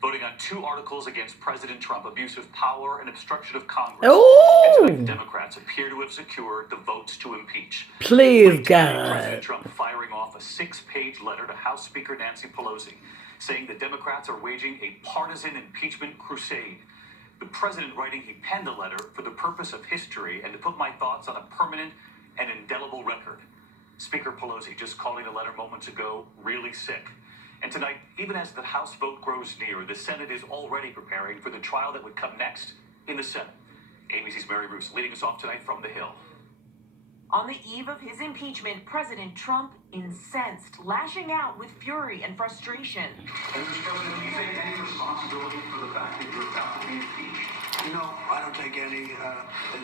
voting on 2 articles against President Trump, abuse of power and obstruction of Congress. Oh! And tonight, the Democrats appear to have secured the votes to impeach. Please, President God. Trump firing off a 6-page letter to House Speaker Nancy Pelosi, saying the Democrats are waging a partisan impeachment crusade. The president writing he penned the letter for the purpose of history and to put my thoughts on a permanent and indelible record. Speaker Pelosi just calling the letter moments ago really sick. And tonight, even as the House vote grows near, the Senate is already preparing for the trial that would come next in the Senate. ABC's Mary Bruce leading us off tonight from the Hill. On the eve of his impeachment, President Trump incensed, lashing out with fury and frustration. And Mr. President, do you take any responsibility for the fact that you're about to be impeached? No, I don't take any,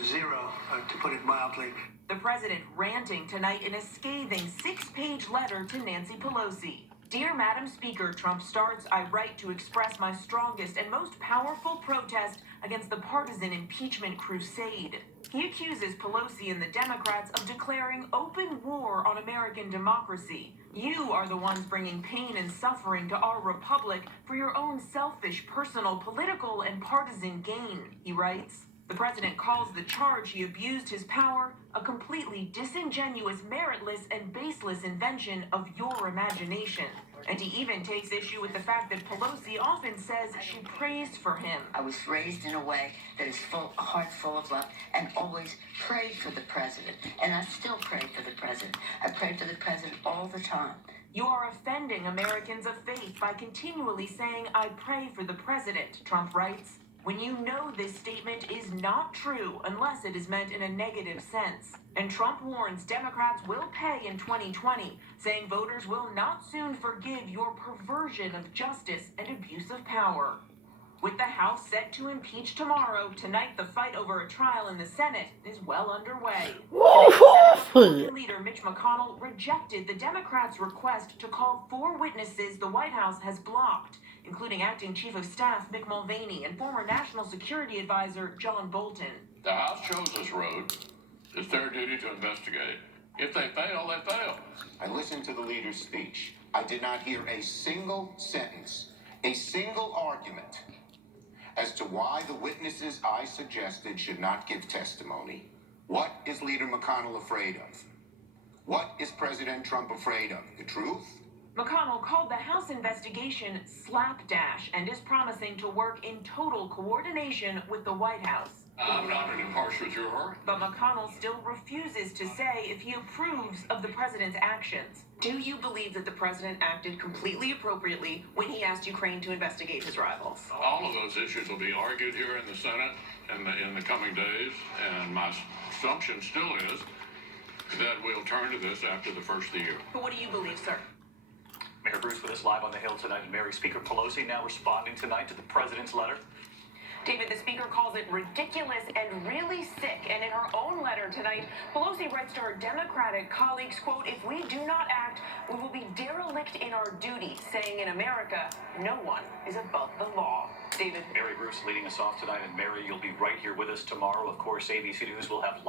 zero, to put it mildly. The president ranting tonight in a scathing 6-page letter to Nancy Pelosi. Dear Madam Speaker, Trump starts, I write to express my strongest and most powerful protest against the partisan impeachment crusade. He accuses Pelosi and the Democrats of declaring open war on American democracy. You are the ones bringing pain and suffering to our republic for your own selfish, personal, political, and partisan gain, he writes. The president calls the charge he abused his power a completely disingenuous, meritless, and baseless invention of your imagination. And he even takes issue with the fact that Pelosi often says she prays for him. I was raised in a way that is a heart full of love and always prayed for the president. And I still pray for the president. I pray for the president all the time. You are offending Americans of faith by continually saying, I pray for the president, Trump writes, when you know this statement is not true unless it is meant in a negative sense. And Trump warns Democrats will pay in 2020, saying voters will not soon forgive your perversion of justice and abuse of power. With the House set to impeach tomorrow, tonight the fight over a trial in the Senate is well underway. Senate Leader Mitch McConnell rejected the Democrats' request to call 4 witnesses the White House has blocked, including Acting Chief of Staff Mick Mulvaney and former National Security Advisor John Bolton. The House chose this road. It's their duty to investigate. If they fail, they fail. I listened to the leader's speech. I did not hear a single sentence, a single argument as to why the witnesses I suggested should not give testimony. What is Leader McConnell afraid of? What is President Trump afraid of? The truth? McConnell called the House investigation slapdash and is promising to work in total coordination with the White House. I'm not an impartial juror. But McConnell still refuses to say if he approves of the president's actions. Do you believe that the president acted completely appropriately when he asked Ukraine to investigate his rivals? All of those issues will be argued here in the Senate in the coming days, and my assumption still is that we'll turn to this after the first of the year. But what do you believe, sir? Mayor Bruce with us live on the Hill tonight, and Mary, Speaker Pelosi now responding tonight to the president's letter. David, the speaker calls it ridiculous and really sick. And in her own letter tonight, Pelosi writes to her Democratic colleagues, quote, if we do not act, we will be derelict in our duty, saying in America, no one is above the law. David. Mary Bruce leading us off tonight, and Mary, you'll be right here with us tomorrow. Of course, ABC News will have